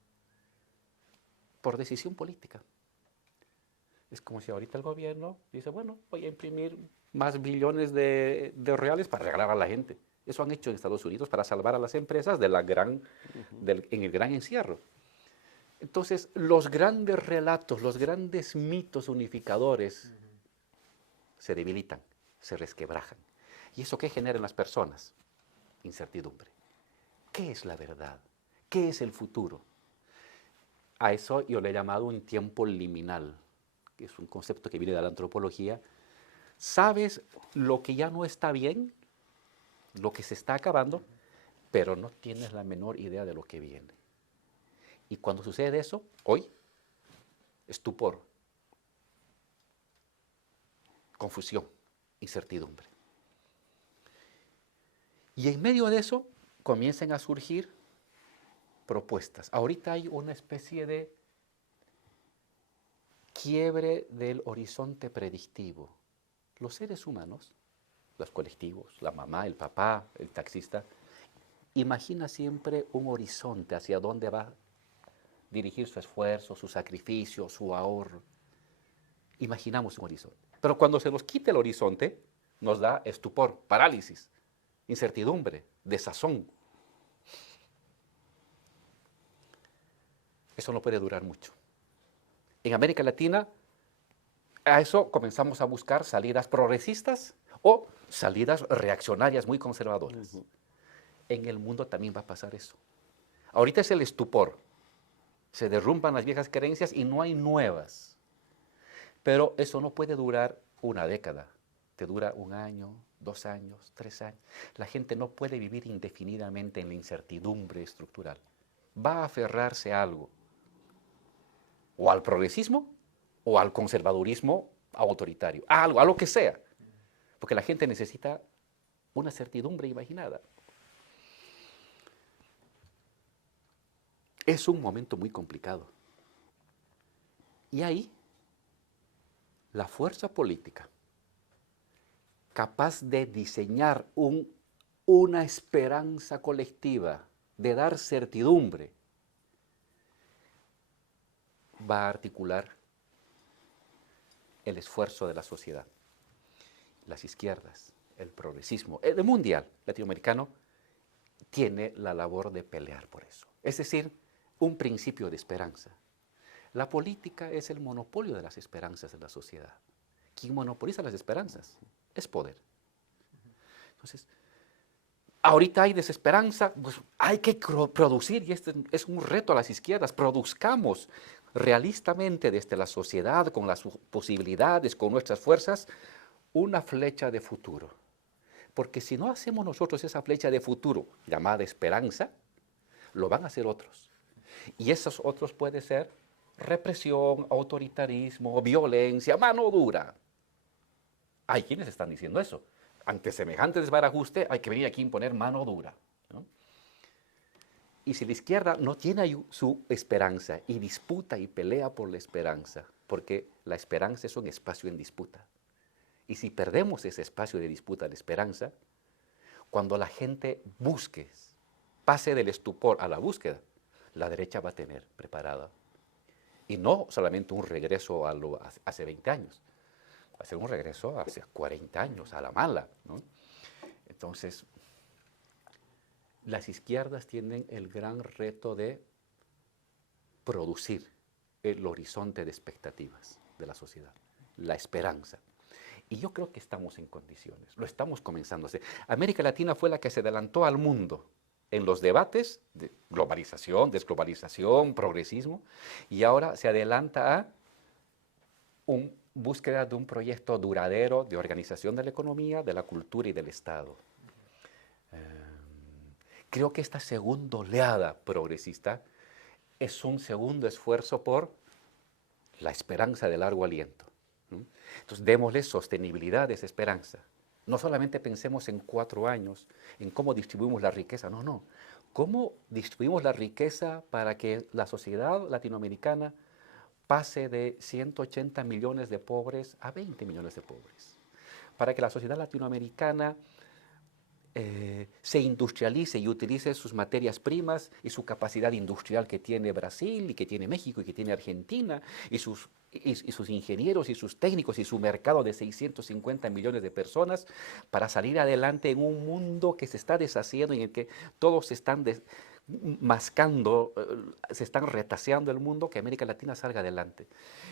por decisión política. Es como si ahorita el gobierno dice, bueno, voy a imprimir más billones de reales para regalar a la gente. Eso han hecho en Estados Unidos para salvar a las empresas en el gran encierro. Entonces, los grandes relatos, los grandes mitos unificadores se debilitan, se resquebrajan. ¿Y eso qué genera en las personas? Incertidumbre. ¿Qué es la verdad? ¿Qué es el futuro? A eso yo le he llamado un tiempo liminal, que es un concepto que viene de la antropología. Sabes lo que ya no está bien, lo que se está acabando, pero no tienes la menor idea de lo que viene. Y cuando sucede eso, hoy, estupor, confusión, incertidumbre. Y en medio de eso comienzan a surgir propuestas. Ahorita hay una especie de quiebre del horizonte predictivo. Los seres humanos, los colectivos, la mamá, el papá, el taxista, imagina siempre un horizonte hacia dónde va a dirigir su esfuerzo, su sacrificio, su ahorro. Imaginamos un horizonte. Pero cuando se nos quita el horizonte, nos da estupor, parálisis, incertidumbre, desazón. Eso no puede durar mucho. En América Latina, a eso comenzamos a buscar salidas progresistas o salidas reaccionarias muy conservadoras. En el mundo también va a pasar eso. Ahorita es el estupor. Se derrumban las viejas creencias y no hay nuevas. Pero eso no puede durar una década. Te dura 1 año, 2 años, 3 años. La gente no puede vivir indefinidamente en la incertidumbre estructural. Va a aferrarse a algo. O al progresismo o al conservadurismo autoritario. A lo que sea. Porque la gente necesita una certidumbre imaginada. Es un momento muy complicado. Y ahí, la fuerza política, capaz de diseñar una esperanza colectiva, de dar certidumbre, va a articular el esfuerzo de la sociedad. Las izquierdas, el progresismo, el mundial latinoamericano, tiene la labor de pelear por eso. Es decir, un principio de esperanza. La política es el monopolio de las esperanzas de la sociedad. ¿Quién monopoliza las esperanzas? Es poder. Entonces, ahorita hay desesperanza, pues hay que producir, y este es un reto a las izquierdas, produzcamos realistamente desde la sociedad, con las posibilidades, con nuestras fuerzas, una flecha de futuro. Porque si no hacemos nosotros esa flecha de futuro, llamada esperanza, lo van a hacer otros. Y esos otros pueden ser represión, autoritarismo, violencia, mano dura. Hay quienes están diciendo eso. Ante semejante desbarajuste hay que venir aquí a imponer mano dura, ¿no? Y si la izquierda no tiene su esperanza y disputa y pelea por la esperanza, porque la esperanza es un espacio en disputa. Y si perdemos ese espacio de disputa de esperanza, cuando la gente busque, pase del estupor a la búsqueda, la derecha va a tener preparada. Y no solamente un regreso hace 20 años, va a ser un regreso hace 40 años, a la mala, ¿no? Entonces, las izquierdas tienen el gran reto de producir el horizonte de expectativas de la sociedad, la esperanza. Y yo creo que estamos en condiciones, lo estamos comenzando a hacer. América Latina fue la que se adelantó al mundo en los debates de globalización, desglobalización, progresismo, y ahora se adelanta a una búsqueda de un proyecto duradero de organización de la economía, de la cultura y del Estado. Creo que esta segunda oleada progresista es un segundo esfuerzo por la esperanza de largo aliento. Entonces, démosle sostenibilidad a esa esperanza. No solamente pensemos en 4 años, en cómo distribuimos la riqueza, no. ¿Cómo distribuimos la riqueza para que la sociedad latinoamericana pase de 180 millones de pobres a 20 millones de pobres? Para que la sociedad latinoamericana se industrialice y utilice sus materias primas y su capacidad industrial que tiene Brasil y que tiene México y que tiene Argentina y sus ingenieros y sus técnicos y su mercado de 650 millones de personas para salir adelante en un mundo que se está deshaciendo y en el que todos se están mascando, se están retaseando el mundo, que América Latina salga adelante.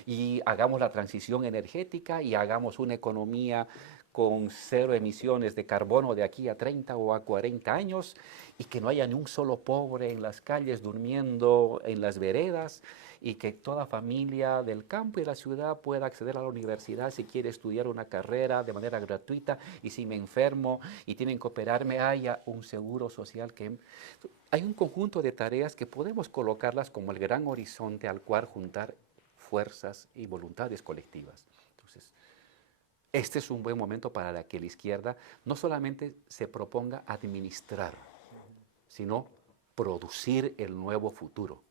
Y hagamos la transición energética y hagamos una economía con 0 emisiones de carbono de aquí a 30 o a 40 años y que no haya ni un solo pobre en las calles durmiendo en las veredas y que toda familia del campo y de la ciudad pueda acceder a la universidad si quiere estudiar una carrera de manera gratuita y si me enfermo y tienen que operarme haya un seguro social que... Hay un conjunto de tareas que podemos colocarlas como el gran horizonte al cual juntar fuerzas y voluntades colectivas. Entonces, este es un buen momento para que la izquierda no solamente se proponga administrar, sino producir el nuevo futuro.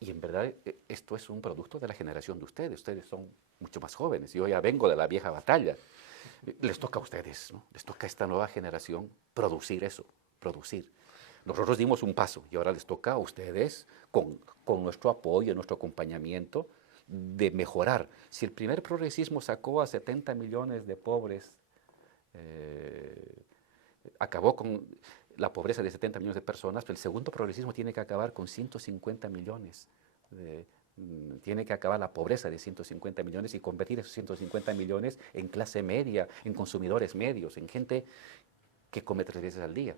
Y en verdad esto es un producto de la generación de ustedes. Ustedes son mucho más jóvenes. Yo ya vengo de la vieja batalla. Les toca a ustedes, ¿no? Les toca a esta nueva generación producir eso, producir. Nosotros dimos un paso y ahora les toca a ustedes, con nuestro apoyo, nuestro acompañamiento, de mejorar. Si el primer progresismo sacó a 70 millones de pobres, acabó con la pobreza de 70 millones de personas, pero el segundo progresismo tiene que acabar con 150 millones. Tiene que acabar la pobreza de 150 millones y convertir esos 150 millones en clase media, en consumidores medios, en gente que come 3 veces al día.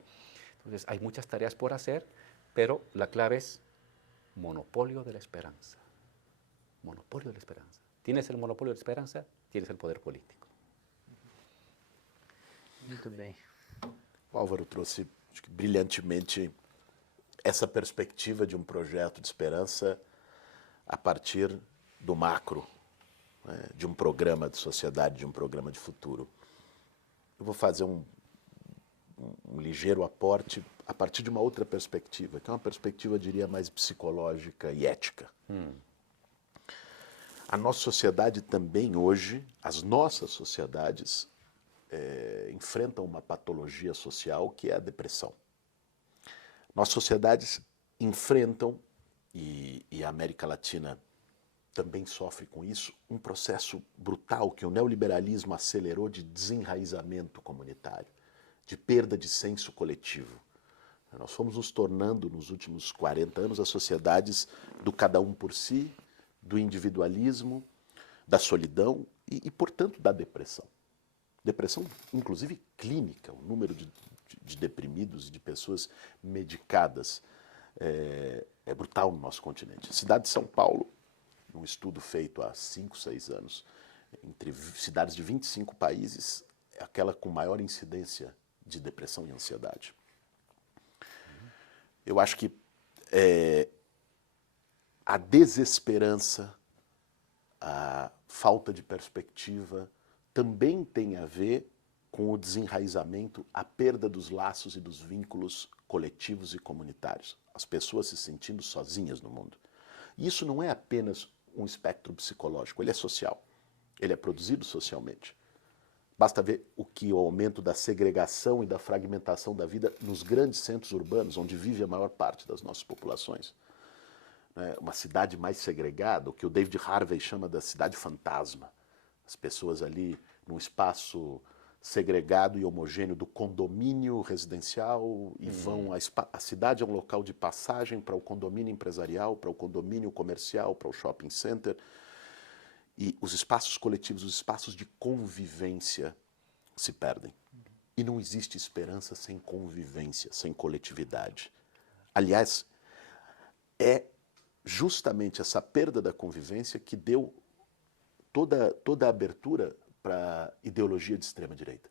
Entonces hay muchas tareas por hacer, pero la clave es monopolio de la esperanza. Monopolio de la esperanza. Tienes el monopolio de la esperança, tienes el poder político. Muito bem. O Álvaro trouxe, acho que brilhantemente, essa perspectiva de um projeto de esperança a partir do macro, né, de um programa de sociedade, de um programa de futuro. Eu vou fazer um ligeiro aporte a partir de uma outra perspectiva, que é uma perspectiva, eu diria, mais psicológica e ética. A nossa sociedade também hoje, as nossas sociedades, enfrentam uma patologia social que é a depressão. Nossas sociedades enfrentam, e a América Latina também sofre com isso, um processo brutal que o neoliberalismo acelerou de desenraizamento comunitário, de perda de senso coletivo. Nós fomos nos tornando, nos últimos 40 anos, as sociedades do cada um por si, do individualismo, da solidão e portanto, da depressão. Depressão, inclusive, clínica. O número de deprimidos e de pessoas medicadas é brutal no nosso continente. A cidade de São Paulo, num estudo feito há 5, 6 anos, entre cidades de 25 países, é aquela com maior incidência de depressão e ansiedade. Eu acho que a desesperança, a falta de perspectiva também tem a ver com o desenraizamento, a perda dos laços e dos vínculos coletivos e comunitários. As pessoas se sentindo sozinhas no mundo. E isso não é apenas um espectro psicológico, ele é social. Ele é produzido socialmente. Basta ver o que o aumento da segregação e da fragmentação da vida nos grandes centros urbanos, onde vive a maior parte das nossas populações. Uma cidade mais segregada, o que o David Harvey chama da cidade fantasma. As pessoas ali num espaço segregado e homogêneo do condomínio residencial e vão... A cidade é um local de passagem para o condomínio empresarial, para o condomínio comercial, para o shopping center. E os espaços coletivos, os espaços de convivência se perdem. E não existe esperança sem convivência, sem coletividade. Aliás, é justamente essa perda da convivência que deu toda a abertura para a ideologia de extrema-direita.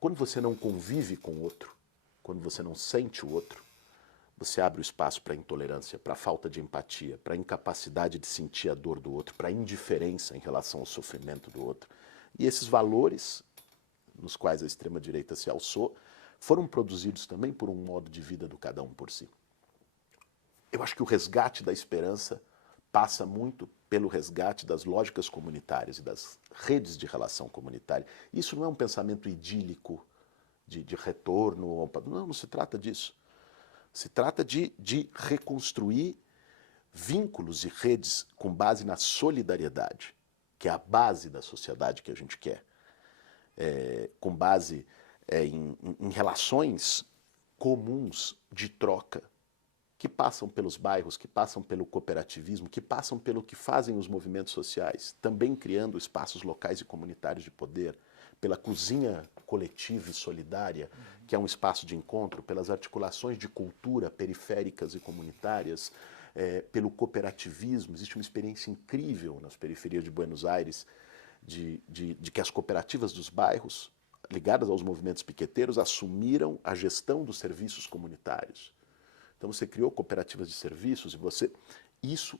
Quando você não convive com o outro, quando você não sente o outro, você abre o espaço para a intolerância, para a falta de empatia, para a incapacidade de sentir a dor do outro, para a indiferença em relação ao sofrimento do outro. E esses valores nos quais a extrema-direita se alçou foram produzidos também por um modo de vida do cada um por si. Eu acho que o resgate da esperança passa muito pelo resgate das lógicas comunitárias e das redes de relação comunitária. Isso não é um pensamento idílico de retorno. Não se trata disso. Se trata de reconstruir vínculos e redes com base na solidariedade, que é a base da sociedade que a gente quer, com base em relações comuns de troca, que passam pelos bairros, que passam pelo cooperativismo, que passam pelo que fazem os movimentos sociais, também criando espaços locais e comunitários de poder, pela cozinha coletiva e solidária, que é um espaço de encontro, pelas articulações de cultura periféricas e comunitárias, pelo cooperativismo. Existe uma experiência incrível nas periferias de Buenos Aires de que as cooperativas dos bairros, ligadas aos movimentos piqueteiros, assumiram a gestão dos serviços comunitários. Então você criou cooperativas de serviços e isso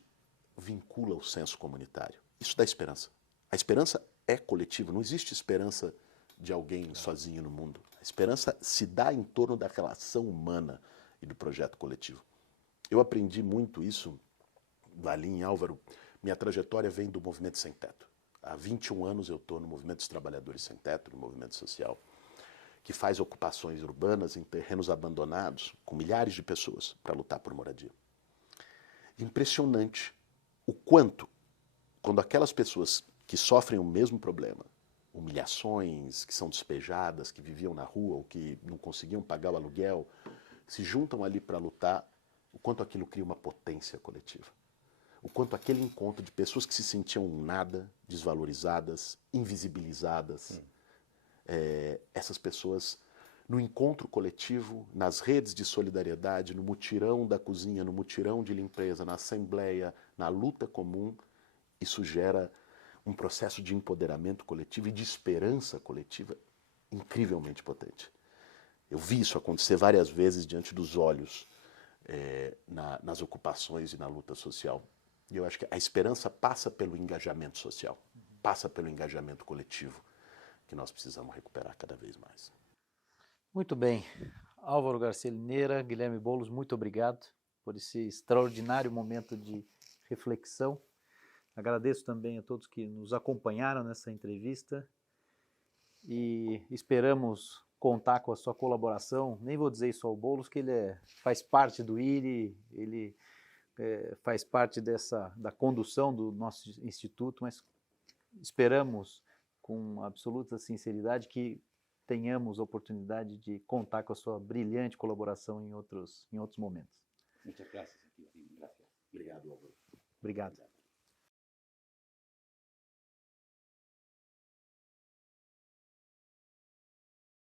vincula o senso comunitário. Isso dá esperança. A esperança é coletiva, não existe esperança de alguém sozinho no mundo. A esperança se dá em torno da relação humana e do projeto coletivo. Eu aprendi muito isso ali em Álvaro. Minha trajetória vem do movimento sem teto. Há 21 anos eu estou no movimento dos trabalhadores sem teto, no movimento social, que faz ocupações urbanas em terrenos abandonados, com milhares de pessoas, para lutar por moradia. Impressionante o quanto, quando aquelas pessoas que sofrem o mesmo problema, humilhações, que são despejadas, que viviam na rua ou que não conseguiam pagar o aluguel, se juntam ali para lutar, o quanto aquilo cria uma potência coletiva. O quanto aquele encontro de pessoas que se sentiam nada, desvalorizadas, invisibilizadas, essas pessoas, no encontro coletivo, nas redes de solidariedade, no mutirão da cozinha, no mutirão de limpeza, na assembleia, na luta comum, isso gera um processo de empoderamento coletivo e de esperança coletiva incrivelmente potente. Eu vi isso acontecer várias vezes diante dos olhos nas ocupações e na luta social. E eu acho que a esperança passa pelo engajamento social, passa pelo engajamento coletivo, que nós precisamos recuperar cada vez mais. Muito bem. Álvaro Garcia Lineira, Guilherme Boulos, muito obrigado por esse extraordinário momento de reflexão. Agradeço também a todos que nos acompanharam nessa entrevista e esperamos contar com a sua colaboração. Nem vou dizer isso ao Boulos, que ele faz parte do IRI, ele faz parte da condução do nosso instituto, mas esperamos com absoluta sinceridade que tenhamos a oportunidade de contar com a sua brilhante colaboração em outros momentos. Muchas gracias. Obrigado, Álvaro. Obrigado.